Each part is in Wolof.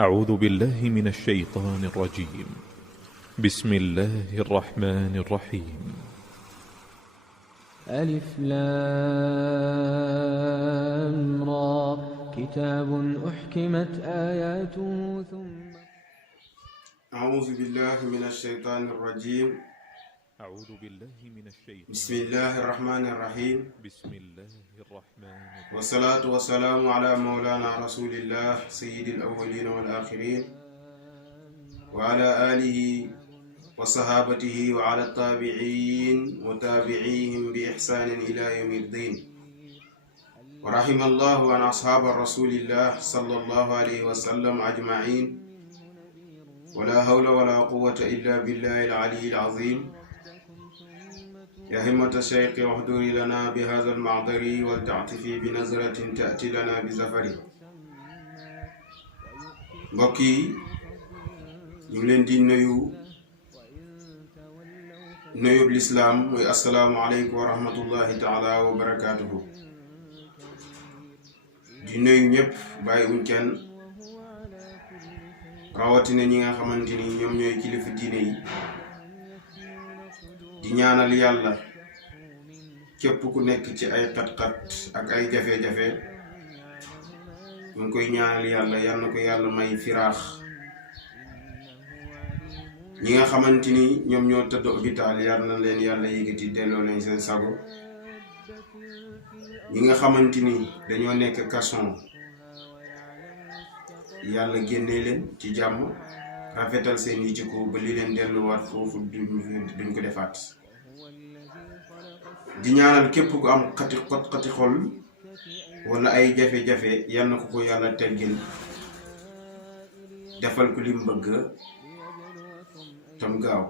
أعوذ بالله من الشيطان الرجيم. بسم الله الرحمن الرحيم. ألف لام را كتاب أحكمت آياته ثم أعوذ بالله من الشيطان الرجيم. أعوذ بالله من الشيطان. بسم الله الرحمن الرحيم. بسم الله الرحمن الرحيم. والصلاة والسلام على مولانا رسول الله سيد الأولين والآخرين وعلى آله وصحابته وعلى التابعين وتابعيهم بإحسان إلى يوم الدين. ورحم الله عن أصحاب رسول الله صلى الله عليه وسلم أجمعين. ولا حول ولا قوة إلا بالله العلي العظيم. يا همة الشيخ احضري لنا بهذا المعذر ولتعطفي بنظرة تأتي لنا بزفر. mbokk yi ñu ngi leen di nuyub lislaam muy assalaamu aleykum wa rahmatullahi taala wa barakaatuhu. di nuyu ñëpp bàyyiwuñ kenn, rawatina ñi nga xamante ni ñoom ñooy kilifa diine yi. di ñaanal yàlla képp ku nekk ci ay xat-xat ak ay jafe-jafe, ñu ngi koy ñaanal yàlla yal na ko yàlla may firaax. ñi nga xamante ni ñoom ñoo tëdd hôpital yal na leen yàlla yëkkati delloo leen seen sago. ñi nga xamante ni dañoo nekk kason yàlla génnee leen ci jàmm, rafetal seen yi jikko ba li leen delluwaat foofu duñ ko defaat. di ñaanal képp ku am xati xol wala ay jafe-jafe yal na ko yàlla teggil, defal ko lim bëgg tam gaaw.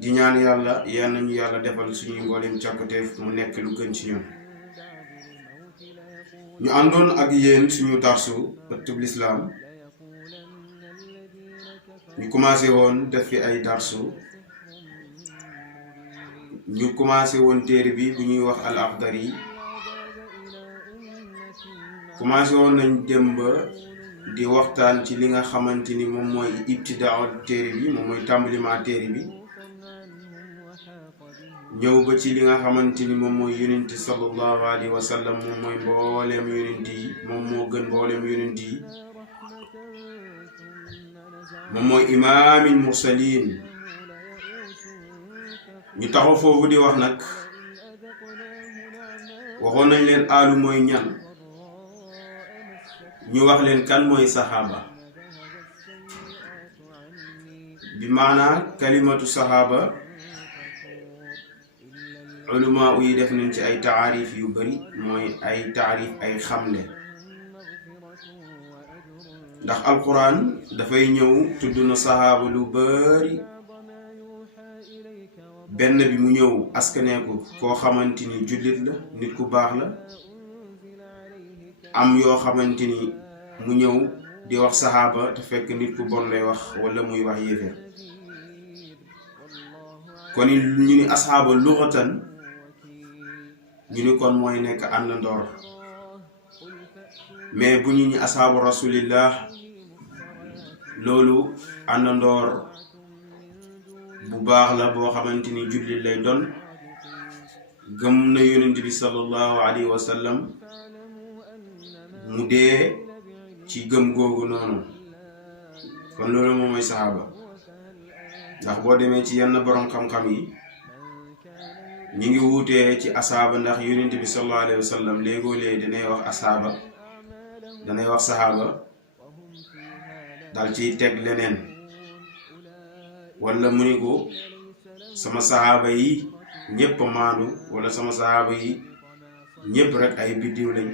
di ñaan yàlla yal nañu yàlla defal suñuy mboolem càkkuteef mu nekk lu gën ci ñun. ñu àndoon ak yéen suñu darsu ëttub lislaam. ñu commencé woon def fi ay darsu. ñu commencé woon téere bi bu ñuy wax al Akhdari. commencé woon nañ dem ba di waxtaan ci li nga xamante ni moom mooy ibtidaa téere bi, moom mooy tàmbalima téere bi. ñëw ba ci li nga xamante ni moom mooy yonent sallallahu alayhi wa sallam, moom mooy mbooleem yonent yi, moom moo gën mbooleem yonent yi, moom mooy imaamil mursalin. ñu taxaw foofu di wax nag, waxoon nañ leen aalu mooy ñan, ñu wax leen kan mooy saxaaba. bi maanaa kalimatu saxaaba ulama yi def nañ ci ay taarif yu bari, mooy ay taarif ay xamle. ndax alquran dafay ñëw tudd na saxaaba lu bari. benn bi mu ñëw askaneeku koo xamante ni jullit la, nit ku baax la. am yoo xamante ni mu ñëw di wax saxaaba te fekk nit ku bon lay wax wala muy wax yéeféer. kon ñu ni asxaaba luxatan, ñu ni kon mooy nekk àndandoor. mais bu ñu ni asxaabu rasulillah, loolu àndandoor bu baax la boo xamante ni jullit lay doon, gëm na yonent bi sallallahu alayhi wa sallam, mu dee ci gëm googu noonu. kon loolu moom mooy saxaaba. ndax boo demee ci yenn borom xam-xam yi ñi ngi wuutee ci asaaba, ndax yonent bi sallallahu alayhi wa sallam léegoo léegi danay wax asaaba, danay wax saxaaba dal ciy teg leneen, wala mu ni ko sama saxaaba yi ñëpp maandu, wala sama saxaaba yi ñëpp rek ay biddiw lañ.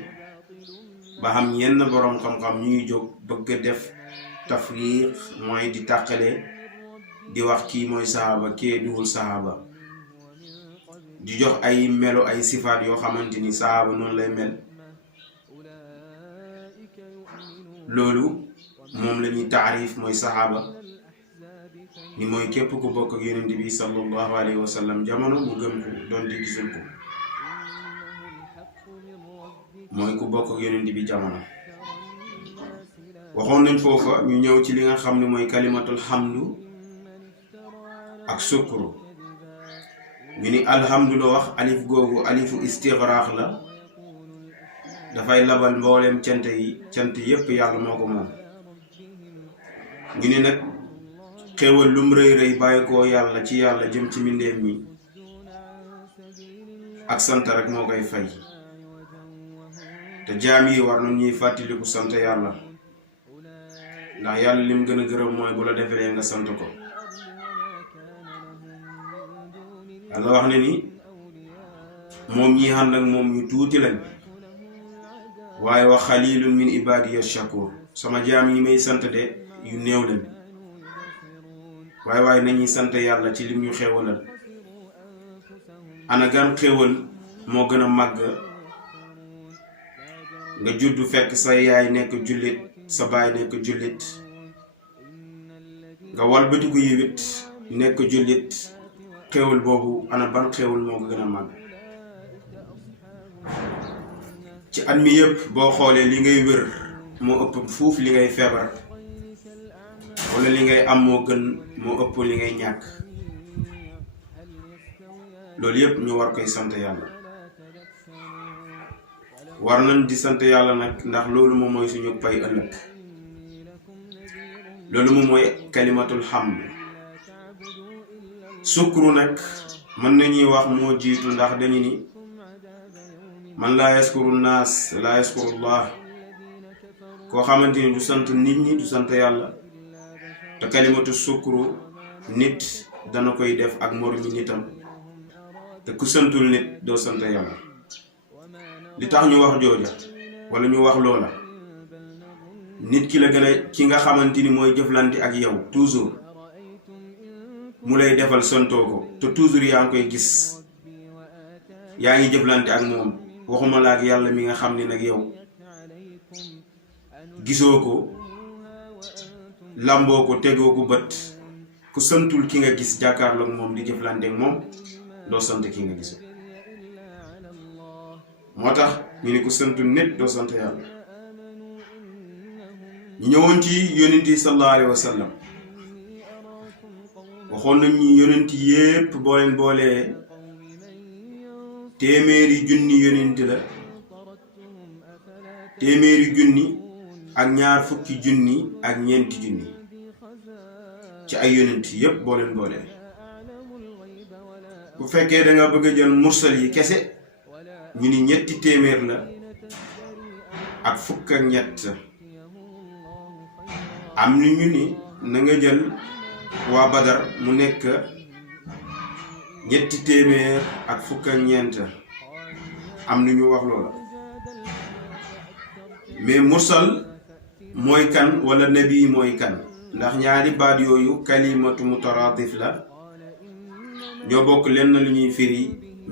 ba xam yenn boroom xam-xam ñu ngi jóg bëgg a def tafriq, mooy di tàqale, di wax kii mooy saxaaba, kii duhul saxaaba, di jox ay melo ay sifaat yoo xamante ni saxaaba noonu lay mel. loolu moom la ñuy taarif mooy saxaaba, ni mooy képp ku bokk ak yonent bi sallallahu alayhi wa sallam jamono mu gëm ko doon di gisul ko. mooy ku bokk ak yonent bi jamono. waxoon nañ foofa ñu ñëw ci li nga xam ne mooy kalimatul hamdu ak sukru. ñu ni alhamdu la wax, alif googu alifu istigraax la, dafay labal mboolem cant yépp yàlla moo ko moom. ñu ni nag xéewal lum rëy rëy bàyyi koo yàlla ci yàlla jëm ci mbindeef mi ak sant rek moo koy fay. te jaam yi war nañ ñuy fàttaliku sant yàlla, ndax yàlla lim gën a gërëm mooy bu la defalee nga sant ko. yàlla wax ne ni moom ñi ànd ak moom ñu tuuti lañ, waaye wax xalilun min ibadiya shakur, sama jaam yi may sant de yu néew lañ. waaye nañuy sant yàlla ci lim ñu xéewalal. ana gan xéewal moo gën a màgg nga juddu fekk sa yaay nekk jullit, sa baay nekk jullit, nga walbatiku yiwit nekk jullit. xéewal boobu ana ban xéewal moo ko gën a màgg? ci at mi yëpp boo xoolee li ngay wér moo ëpp fuuf li ngay feebar, wala li ngay am moo ëpp li ngay ñàkk. loolu yëpp ñu war koy sant yàlla. war nañ di sant yàlla nag, ndax loolu moom mooy suñu pay ëllëg. loolu moom mooy kalimatul hamd. sukru nag mën nañuy wax moo jiitu, ndax dañu ni man laa yaskuru naas laa yaskurullah. koo xamante ni du sant nit ñi du sant yàlla. te kalimatu sukru nit dana koy def ak moromi nitam, te ku santul nit doo sant yàlla. li tax ñu wax jooja wala ñu wax loola, nit ki la gën a ki nga xamante ni mooy jëflante ak yow toujours mu lay defal santoo ko, te toujours yaa ngi koy gis, yaa ngi jëflante ak moom. waxuma la ak yàlla mi nga xam ne nag yow gisoo ko, lamboo ko, tegoo ko bët. ku santul ki nga gis jàkkaarloog moom di jëflante ak moom doo sant ki nga gisoo. moo tax ñu ni ku santul nit doo sant yàlla. ñu ñëwoon ci yonent yi sallallahu alayhi wa sallam, waxoon nañ ñi yonent yépp boo leen boolee téeméeri junni yonent la, téeméeri junni ak ñaar fukki junni ak ñeenti junni ci ay yonent yépp boo leen boolee. bu fekkee da nga bëgg a jël mursal yi kese, ñu ni ñetti téeméer la ak fukk ak ñett. am ni ñu ni na nga jël waa Badar mu nekk ñetti téeméer ak fukk ak ñeent. am ni ñu wax loola. mais mursal mooy kan wala nabi mooy kan? ndax ñaari baat yooyu kalimatu mutaraadif la, ñoo bokk lenn lu ñuy firi,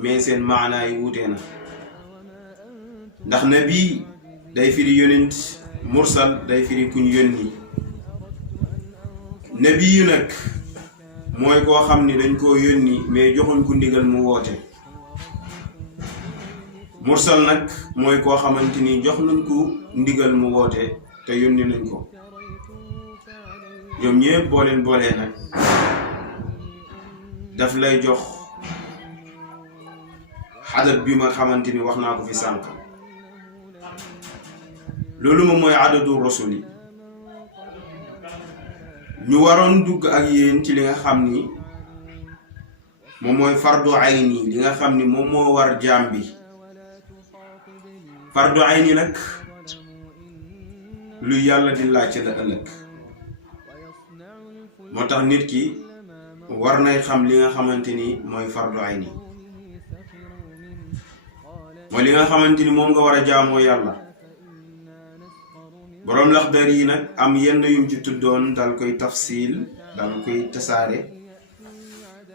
mais seen maanaa yi wuutee na. ndax nabi day firi yonent, mursal day firi kuñ yónni. nabi yu nag mooy koo xam ni dañ koo yónni mais joxuñ ko ndigal mu woote. mursal nag mooy koo xamante ni jox nañ ko ndigal mu woote te yónni nañ ko. ñoom ñëpp boo leen boolee nag daf lay jox xadat bi ma xamante ni wax naa ko fi sànq. loolu moom mooy adadu rasul yi. ñu waroon dugg ak yéen ci li nga xam ni moom mooy fardu ayni, li nga xam ni moom moo war jaam bi. fardu ayni nag lu yàlla di laaj la ëllëg. moo tax nit ki war nay xam li nga xamante ni mooy fardu ayni, mooy li nga xamante ni moom nga war a jaamoo yàlla. boroom Laxdari yi nag am yenn yum ci tuddoon dal koy tafsil, dal koy tasaare.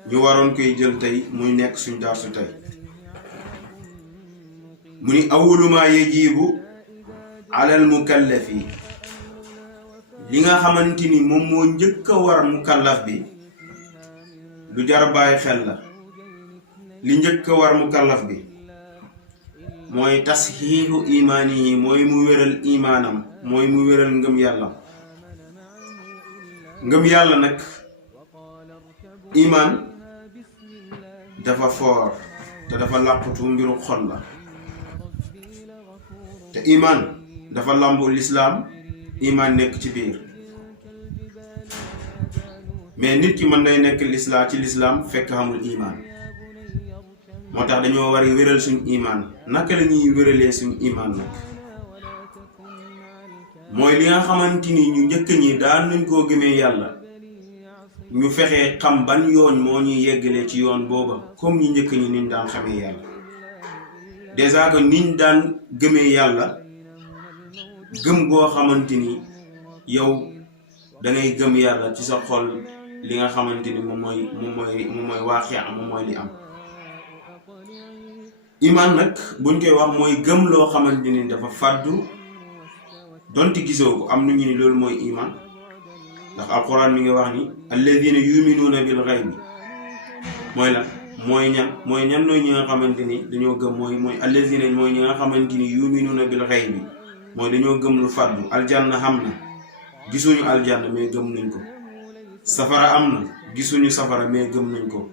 ñu waroon koy jël tey muy nekk suñ darsu tey. mu ni awwalu maa yajibu alal mukallafi, li nga xamante ni moom moo njëkk a war mukallaf bi, lu jar bàyyi xel la. li njëkk a war mukallaf bi mooy tasxiixu imaanihi mooy mu wéral imaanam mooy mu wéral ngëm yàlla. ngëm yàlla nag imaan dafa foor te dafa làqutu mbiru xol la te imaan dafa làmbu lislaam imaan nekk ci biir mais nit ki mën nay nekk lislaam ci lislaam fekk xamul imaan moo tax dañoo war a wéral suñu imaan. naka la ñuy wéralee suñu imaan nag mooy li nga xamante ni ñu njëkk ñi daan nañ koo gëmee yàlla ñu fexee xam ban yoon moo ñuy yeggalee ci yoon booba comme ñu njëkk ñi niñ daan xamee yàlla. déjà que niñ daan gëmee yàlla gëm goo xamante ni yow dangay gëm yàlla ci sa xol li nga xamante ni moom mooy waaxi moom mooy li am. imaan nag buñ koy wax mooy gëm loo xamante ni dafa fàddu donte gisoo ko am na ñu ni loolu mooy imaan ndax alquran mi ngi wax ni alladina yuminuuna bil ghaybi mooy lan mooy ñan nooy ñi nga xamante ni dañoo gëm mooy alladina mooy ñi nga xamante ni yuminuuna bil ghaybi mooy dañoo gëm lu fàddu. aljanna xam na gisuñu aljanna mais gëm nañ ko. safara am na gisuñu safara mais gëm nañ ko.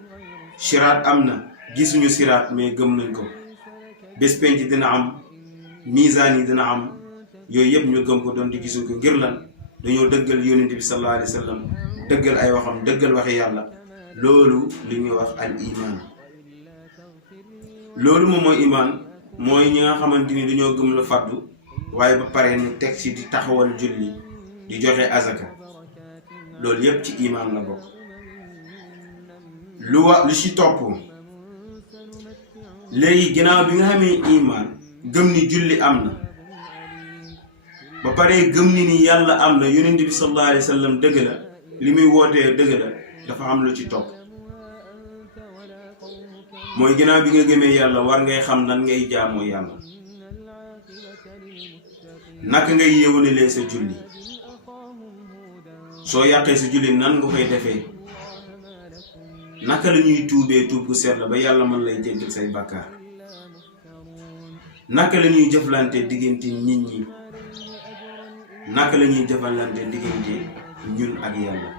siraat am na gisuñu siraat mais gëm nañ ko. bés penc dina am misaan yi dina am yooyu yëpp ñu gëm ko doon di gisu ko ngir lan dañoo dëggal yonent bi sallallahu alayhi wa sallam dëggal ay waxam dëggal waxi yàlla. loolu li ñuy wax al iman. loolu moom mooy iman mooy ñi nga xamante ni dañoo gëm lu fàddu waaye ba pare ñu teg ci di taxawal julli di joxe azaka loolu yëpp ci iman la bokk. lu ci topp léegi ginnaaw bi nga xamee iman gëm ni julli am na ba pare gëm ni yàlla am na yonent bi sallallahu alayhi wa sallam dëgg la li muy wootee dëgg la dafa am lu ci topp mooy ginnaaw bi nga gëmee yàlla war ngay xam nan ngay jaamoo yàlla naka ngay yéwénalee sa julli soo yàqee sa julli nan nga koy defee naka la ñuy tuubee tuub gu seet la ba yàlla mën lay jéggal say bàkkaar naka la ñuy jëflante diggante nit ñi naka la ñuy jëflante diggante ñun ak yàlla.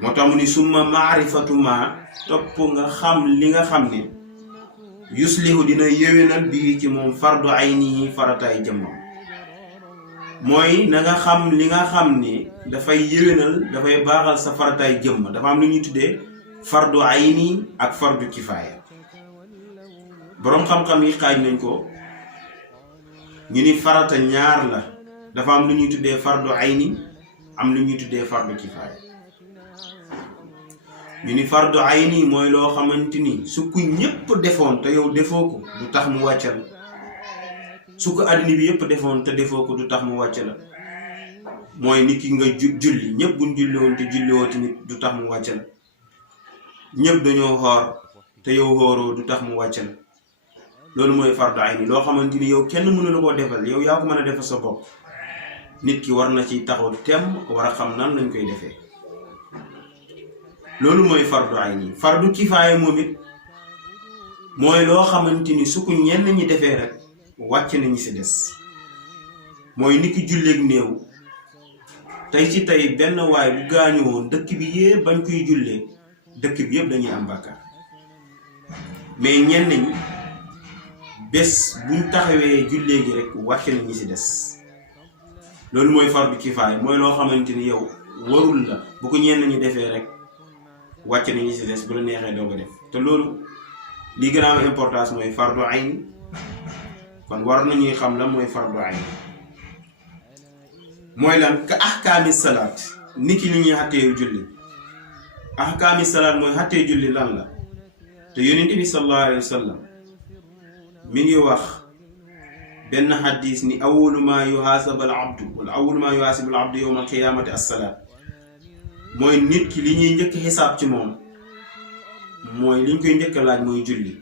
moo tax mu ni summa maarifatu ma topp nga xam li nga xam ne yuslihu dina yéwénal bii ci moom fardu aynihi farataay jëmmam mooy na nga xam li nga xam ne dafay yéwénal dafay baaxal sa farataay jëmm dafa am lu ñuy tuddee fardu ayni ak fardu kifaaya. boroom xam-xam yi xaaj nañ ko ñu ni farata ñaar la dafa am lu ñuy tuddee fardu ayni am lu ñuy tuddee fardu kifaaya. ñu ni fardu ayni mooy loo xamante ni su ko ñëpp defoon te yow defoo ko du tax mu wàcc la su ko àddina bi yëpp defoon te defoo ko du tax mu wàcc la mooy nit ki nga julli ñëpp buñ julli woon te julli woo tamit du tax mu wàcc la ñëpp dañoo xoor te yow xooroo du tax mu wàcc la loolu mooy fardu ayni loo xamante ni yow kenn mënu la koo defal yow yaa ko mën a defal sa bopp nit ki war na ci taxaw tem war a xam nan lañ koy defee. loolu mooy fardu ayni. fardu kifaaya moom it mooy loo xamante ni su ko ñenn ñi defee rek wàcc nañu si des mooy nit ki julleeg néew tey ci tey benn waay bu gaañu woon dëkk bi yëpp bañ koy jullee dëkk bi yëpp dañuy am bàkkaar mais ñenn ñi bés buñ taxawee jullee gi rek wàcc nañu si des loolu mooy fardu kifaaya mooy loo xamante ni yow warul la bu ko ñenn ñi defee rek wàcc nañu si des bu la neexee doo ko def te loolu li gën a am importance mooy fardu ayni kon war nañuy xam la mooy fardu ayni mooy lan ka ahkaami salaat nit ki li ñuy xàttee julli ahkaami salaat mooy xàttee julli lan la te yonent bi sallallahu alayhi wa sallam mi ngi wax benn xadis ni awwalu maa yuhaasabu al abdu wala awwalu maa yuhaasabu al abdu yawma al qiyaamati as-salaat mooy nit ki li ñuy njëkk xisaab ci moom mooy li ñu koy njëkk laaj mooy julli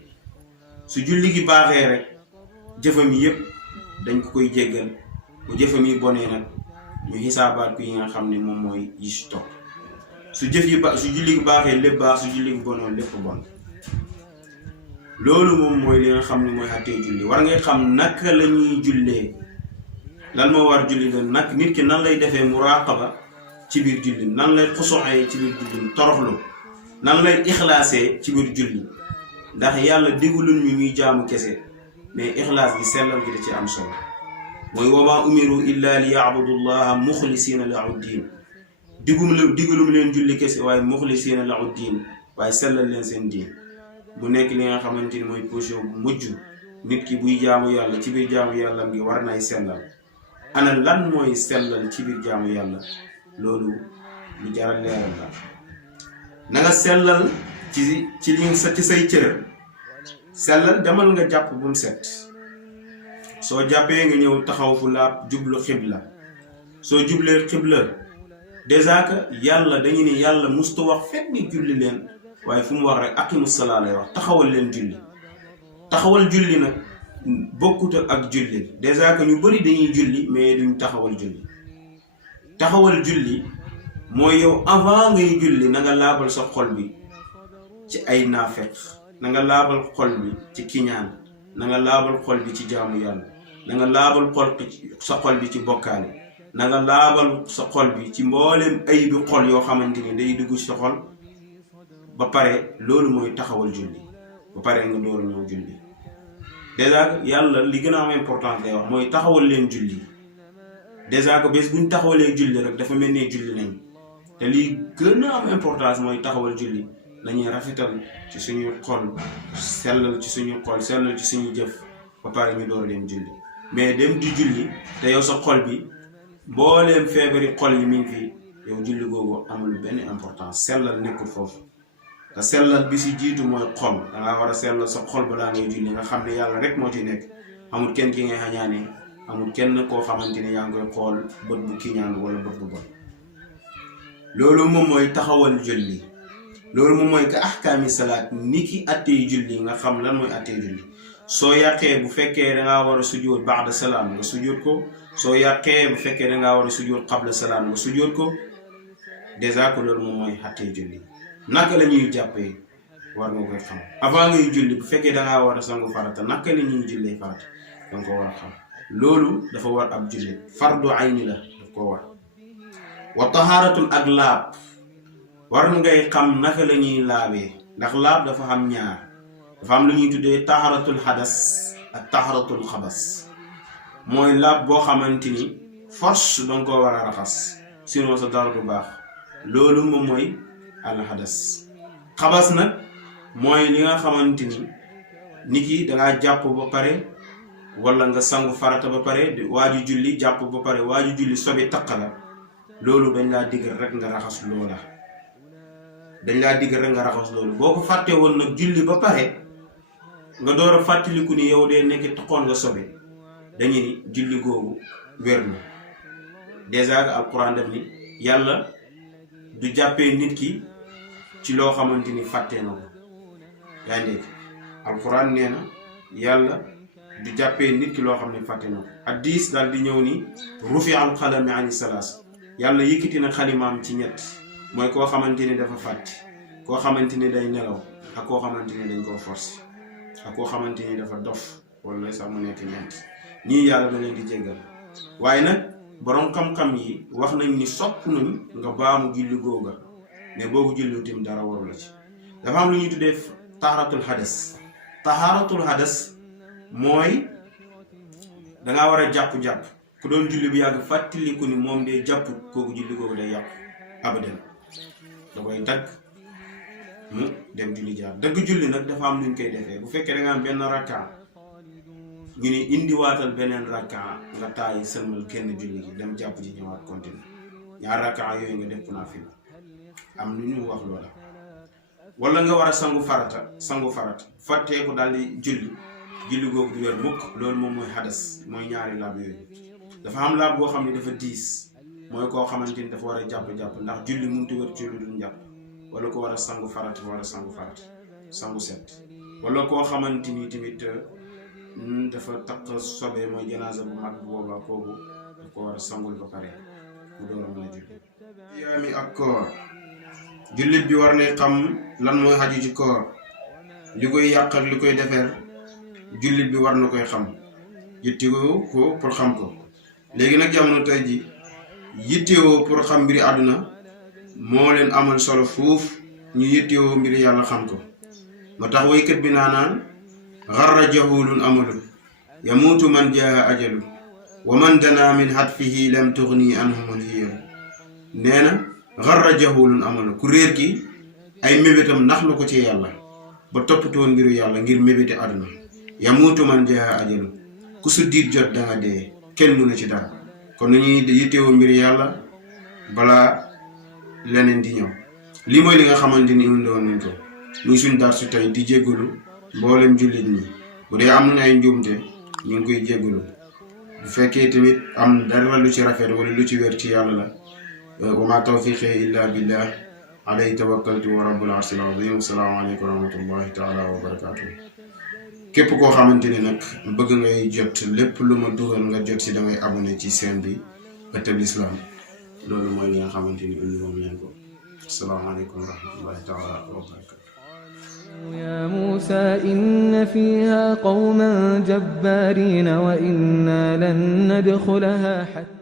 su julli gi baaxee rek jëfam yi yëpp dañ ko koy jéggal bu jëfam yi bonee nag ñu xisaabaat ko yi nga xam ne moom mooy yi si topp su julli gi baaxee lépp baax su julli gi bonoon lépp bon loolu moom mooy li nga xam ne mooy àttee julli. war ngay xam naka la ñuy jullee, lan moo war julli la nag nit ki nan lay defee muraqaba ci biir julli, nan lay xusuxee ci biir julli, toroxlu nan lay ixlaasee ci biir julli. ndax yàlla digulul ñu ñuy jaamu kese, mais ixlaas gi sellal gi da ci am solo. mooy wa maa umiru illa li ya'budu llaha muxlisina lahu diin, digulum leen julli kese waaye muxlisina lahu diin, waaye sellal leen seen diin. mu nekk li nga xamante ni mooy position bu mujj. nit ki buy jaamu yàlla ci biir jaamu yàlla ngi war nay sellal. ana lan mooy sellal ci biir jaamu yàlla? loolu lu jaral leeral la. na nga sellal ci say cër. sellal demal nga jàpp bu mu set. soo jàppee nga ñëw taxaw fu laab jublu xibla. soo jublee xibla dèjà que yàlla dañu ni yàlla mustu wax fekk ni julli leen, waaye fu mu wax rek aqimu salaa lay wax, taxawal leen julli. taxawal julli nag bokkut ak julli. dèjà que ñu bëri dañuy julli mais duñ taxawal julli. taxawal julli mooy yow avant ngay julli na nga laabal sa xol bi ci ay naafeq, na nga laabal xol bi ci kiñaan, na nga laabal xol bi ci jaamu yàlla, na nga laabal sa xol bi ci bokkaale, na nga laabal sa xol bi ci mboolem ay bi xol yoo xamante ni day dugg ci sa xol. ba pare loolu mooy taxawal julli. ba pare nga door ñëw julli. dèjà yàlla li gën a am importance lay wax mooy taxawal leen julli. dèjà que bés buñ taxawalee julli rek dafa mel ne julli nañ. te li gën a am importance mooy taxawal julli. nañuy rafetal ci suñuy xol, sellal ci suñuy xol, sellal ci suñuy jëf, ba pare ñu door leen julli. mais dem di julli te yow sa xol bi mbooleem feebari xol yi mi ngi fi, yow julli googu amul benn importance. sellal nekkul foofu. te sellal bi si jiitu mooy xol. dangaa war a sellal sa xol balaa ngay julli, nga xam ne yàlla rek moo ci nekk. amul kenn ki ngay xañaane, amul kenn koo xamante ne yaa ngi koy xool bët bu kiñaan wala bët bu bon. loolu moom mooy taxawal julli. loolu moom mooy ka ahkaami salaat, ni ki attey julli nga xam lan mooy attey julli. soo yàqee bu fekkee dangaa war a sujjóot ba'da salaam nga sujjóot ko. soo yàqee bu fekkee dangaa war a sujjóot qabla salaam nga sujjóot ko. dèjà ko loolu moom mooy attey julli. naka la ñuy jàppee war nga koy xam avant ngay julli. bu fekkee dangaa war a sangu farata naka la ñuy jullee farata danga ko war a xam. loolu dafa war ab julli, fardu ayni la, daf koo war. wa tahaaratul ak laab, war ngay xam naka la ñuy laabee. ndax laab dafa xam ñaar. dafa am lu ñuy tuddee tahaaratul hadas ak tahaaratul xabas. mooy laab boo xamante ni force danga koo war a raxas, sinon sa dara du baax. loolu moom mooy al hadas. xabas nag mooy li nga xamante ni nit ki dangaa jàpp ba pare wala nga sangu farata ba pare waaju julli, jàpp ba pare waaju julli sobe taq la. loolu dañ laa diggal rek nga raxas loola. dañ laa diggal rek nga raxas loolu. boo ko fàtte woon nag julli ba pare nga door a fàttaliku ni yow dee nekk taxoon nga sobe, dañu ni julli googu wér na. dèjà nga alquran def ni yàlla du jàppee nit ki ci loo xamante ni fàttee na ko. yaa ngi dégg alquran nee na yàlla du jàppee nit ki loo xam ne fàtte na ko. hadiis daal di ñëw ni rufi al qalami ani salaas, yàlla yëkkati na xalimaam ci ñett. mooy koo xamante ni dafa fàtte, koo xamante ni day nelaw, ak koo xamante ni dañ koo forcé, ak koo xamante ni dafa dof wala sax mu nekk ñeent. ñii yàlla da leen di jéggal. waaye nag borom xam-xam yi wax nañ ni sopp nañ nga baamu julli googa, mais boobu julli tim dara waru la ci. dafa am lu ñuy tuddee tahaaratul hadas. tahaaratul hadas mooy dangaa war a jàpp-jàpp. ku doon julli bi yàgg fàttaliku ni moom dee jàpput, kooku julli googu day yàqu abadan. da koy dagg mu dem julli jaar. dagg julli nag dafa am nuñ koy defee. bu fekkee da nga am benn rakka ñu ne indiwaatal beneen rakka nga taayi sëlmal kenn julli gi dem jàpp ci ñëwaat continue. ñaar rakka yooyu nga def naafila. am lu ñu wax loola. wala nga war a sangu farata fàttee ko daal di julli googu du wér mukk. loolu moom mooy hadas, mooy ñaari laab yooyu. dafa am laab boo xam ne dafa diis, mooy koo xamante ni dafa war a jàpp ndax julli mënut a wér ci lu dul njàpp. wala ko war a sangu farata sangu set. wala koo xamante ni tamit dafa takk sobe, mooy janaasa bu mag bu boobaa kooku da ko war a sangul ba pare mu door a mën a julli. yaami ak koor. jullit bi war ne xam lan mooy xaju ci koor. li koy yàq ak li koy defar jullit bi war na koy xam yittewoo ko pour xam ko léegi nag jamono tey ji yittewoo pour xam mbiri àdduna moo leen amal solo foofu ñu yittewoo mbiri yàlla xam ko moo tax waykat bi naanaan xarra jahulun amalu yamuutu man jaa ajalu wa man dana min hatfihi lam tughni anhumul hiyalu nee na xarra jahulun amalu ku réer ki ay mébétam nax lu ko ci yàlla ba toppatoo mbiru yàlla ngir mébéti àdduna yamuutu man jaa ajalu ku su diit jot da nga dee kenn mënu ci dara kon nañuy yittewoo mbiri yàlla balaa leneen di ñëw lii mooy li nga xamante ni indoon nañ ko muy suñ dar su tey di jéggalu mboolem jullit ñi bu dee am nañ ay njuumte ñu ngi koy jéggalu bu fekkee tamit am dara lu ci rafet wala lu ci wér ci yàlla la wa ma tawfiqi illa billah alayhi tawakkaltu wa rabbul arshil azim assalaamu aleykum wa rahmatullahi taala wa barakatuh képp koo xamante ni nag bëgg ngay jot lépp lu ma dugal nga jot si dangay abonné ci chaîne bi Ëttab l'Islam loolu mooy li nga xamante ni indi woon leen ko asalaamaaleykum wa rahmatullahi taala wa barakatu يا موسى إن فيها قوما جبارين وإنا لن ندخلها حتى